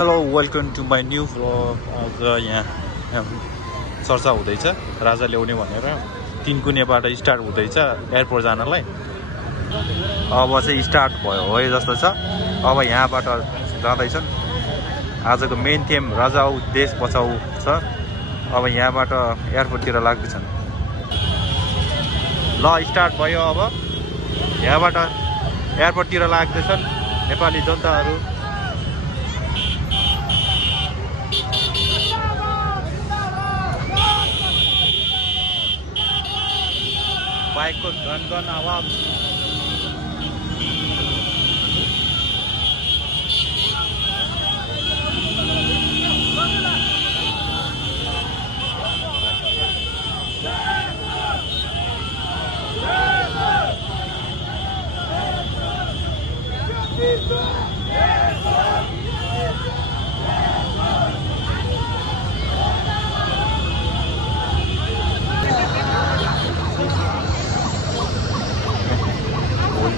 Hello welcome to my new vlog. आज यहाँ चर्चा हुँदैछ राजा ल्याउने भनेर 3 कुनेबाट स्टार्ट हुँदैछ एयरपोर्ट जानलाई। अब चाहिँ स्टार्ट भयो हो जस्तो छ। अब यहाँबाट जाँदैछन्। आजको मेन थीम राजा आऊ देश बचाऊ छ। अब यहाँबाट एयरपोर्टतिर लाग्दैछन्। ल स्टार्ट भयो। अब यहाँबाट एयरपोर्टतिर लाग्दैछन् नेपाली जनताहरू। बाइकको गन आवाज।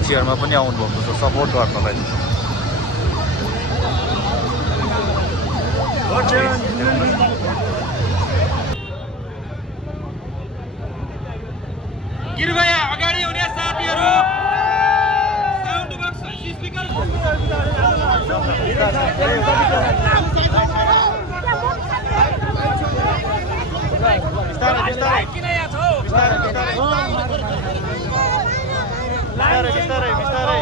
चेयरमा पनि आउनुभएको छ सपोर्ट गर्नलाई। कृपया अगाडि हुने साथीहरू साउन्ड बक्स स्पिकर बिस्तारै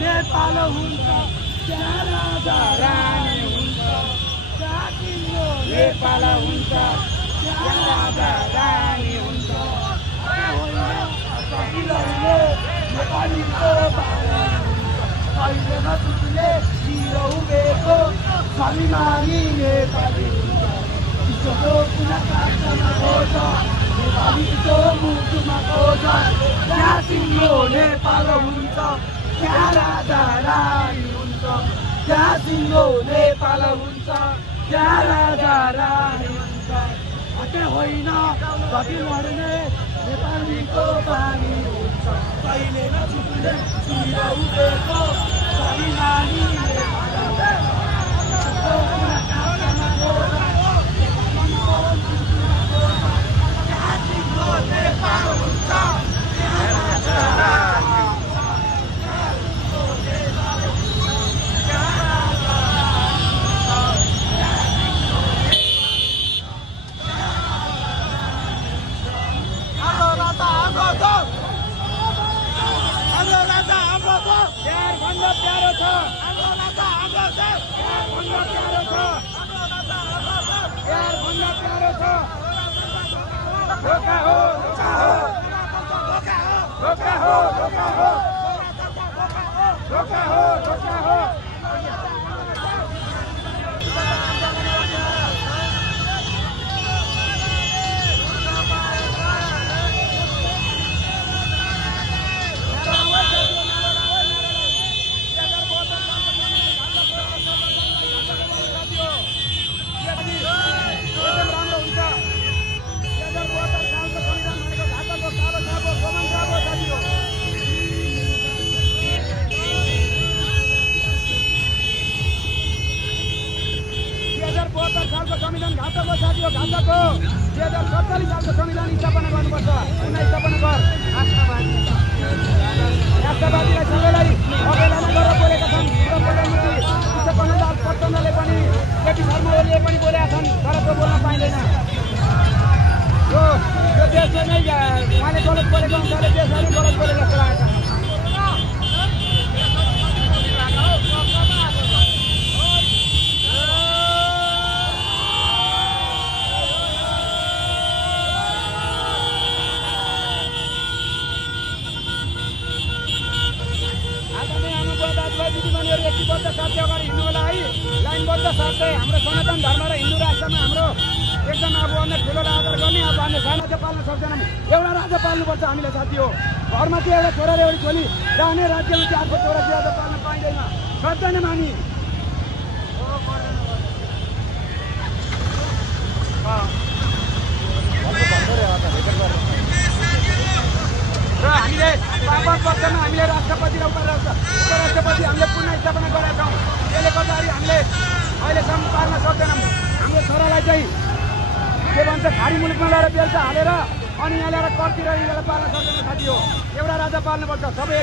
नेपाल हुन्छ त्यहाँ राजा रानी हुन्छ। नेपाल हुन्छ त्यहाँ राजा रानी हुन्छ। नेपालीको कहिले नछुट्ने हिरो उभेको स्वाभिमानी नेपाली हुन्छ। विश्वको कुना काठमा खोज नेपालीको मुटुमा खोज त्यहाँ सिङ्गो नेपाल हुन्छ त्यहाँ राजा रानी हुन्छ। त्यहाँ सिङ्गो नेपाल हुन्छ त्यहाँ राजा रानी हुन्छ। हटे होइन कति लड्ने नेपालीको बानी हुन्छ। कहिले नछुट्ने हिरो उभेको स्वाभिमानी नेपाल प्यारभन्दा प्यारो छ धोका हो धोका हो धोका हो धोका हो धोका हो धोका हो सालको संविधान घातक हो साथीहरू घातक हो 2047 सालको संविधान स्थापना गर्नुपर्छ पुनः स्थापना गर राष्ट्रवादीलाई सबैलाई अवहेलना गरेर बोलेका छन् प्रधानमन्त्री विश्वकर्मा पत्तनले पनि केपी शर्मा ओलीले पनि बोलेका छन् तर त्यो बोल्न पाइँदैन यो देशले नै उहाँले गलत बोलेको अनुसारले देशलाई नै गलत बोलेको जस्तो लागेको छ एकबद्ध साथै अगाडि हिँड्नु होला है लाइनबद्ध साथै हाम्रो सनातन धर्म र हिन्दू राष्ट्रमा हाम्रो एकदम भन्दा ठुलो आदर गर्ने अब हामीले सानो पाल्न सक्दैनौँ एउटा राजा पाल्नुपर्छ हामीले साथी हो घरमा चाहिँ एउटा छोरा र एउटी छोरी रहने राज्यमा चाहिँ अर्को छोरा चाहिँ पाल्न पाइँदैन सक्दैनौँ हामी र हामीले 5 वर्षमा हामीले राष्ट्रपति र उपराष्ट्रपति हामीले पुनः स्थापना गरेका छौँ त्यसले गर्दाखेरि हामीले अहिलेसम्म पार्न सक्दैनौँ हाम्रो छोरालाई चाहिँ के भन्छ खाडी मुलुकमा लगेर बेलचा हालेर अनि यहाँ ल्याएर कर्तिर यिनीहरूलाई पाल्न सक्दैन साथी हो एउटा राजा पाल्नुपर्छ सबै